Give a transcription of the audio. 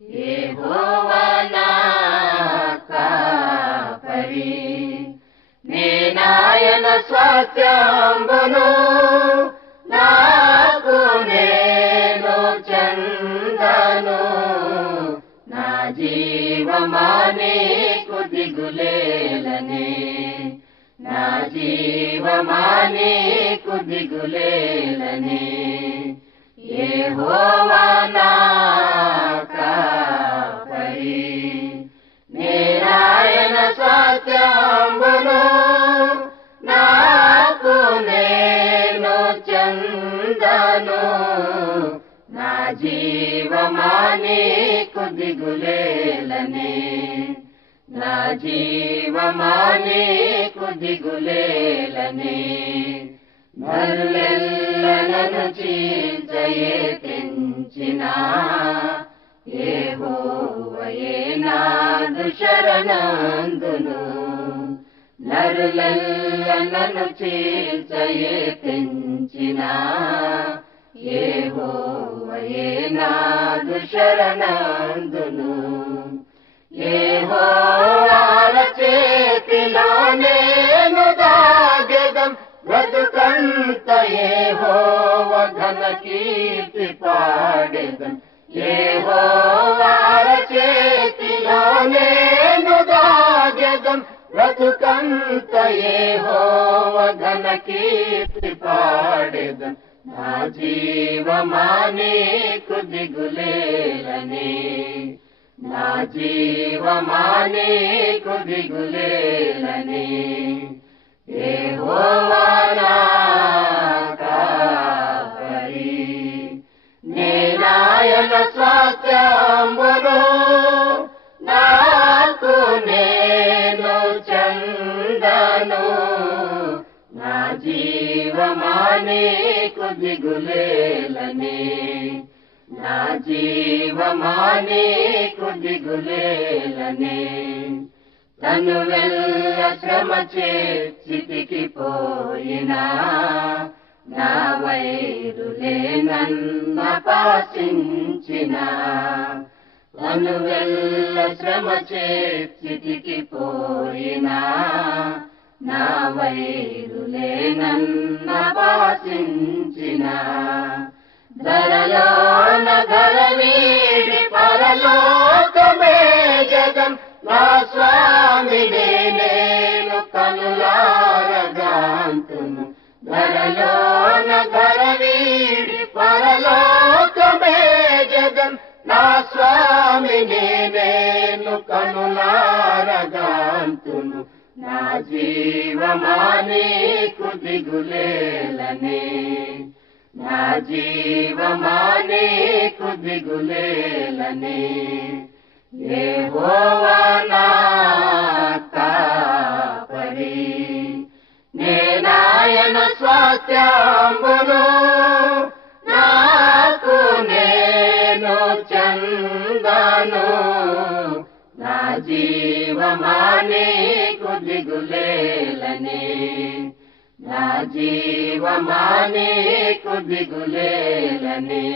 యెహోవా నా కాపరి, నేనాయన స్వాస్థ్యంబును, నాకు నేను చందను. నా జీవమా నీకు దిగులేలనే, నా జీవమా నీకు దిగులేలనే. యెహోవా నా కాపరి, నేనాయన స్వాస్థ్యంబును, నాకు నేను చందను. నా జీవమా నీకు దిగులేలనే, నా జీవమా నీకు దిగులేలనే. నరులెల్లలను చీల్చయే తెంచినా, యెహోవాయే నాదు శరణందును. నరులెల్లలను చీల్చయే తెంచినా, యెహోవాయే నాదు శరణందును. యెహోవాల చేతిలో నేను దాగెదం, బ్రతుకంత యెహోవా ఘన కీర్తి పాడెదం. యెహోవాల చేతిలో నేను దాగెదం, బ్రతుకంత యెహోవా ఘన కీర్తి పాడెదం. నా జీవమా నీకు దిగులేలనే, నా జీవమా నీకు దిగులేలనే. యెహోవా నా కాపరి, నేనాయన స్వాస్థ్యంబును, నాకు నేను చందను. నా జీవమా నీకు దిగులేలనే, నా జీవమా నీకు దిగులేలనే. తను వెళ్ళ శ్రమ చేతికి పోయినా, నా వైరులే నన్నపాసించినా. తను వెళ్ళ శ్రమ చేతికి పోయినా, నా వైరులే నన్నపాసించినా. ధరలోన ధర వీడి పరలోకమే జగం, నా స్వామినే నేను కనులారగాంతును. ధరలోన ధర వీడి పరలోకమే జగం, నా స్వామినే నేను కనులారగాంతును. నా జీవమా నీకు దిగులేలనే, నా జీవమా నీకు దిగులేలనే. యెహోవా నా కాపరి, నేనాయన స్వాస్థ్యంబును, నాకు నేను చందను. నా జీవమా నీకు దిగులేలనే, నా జీవమా నీకు దిగులేలనే.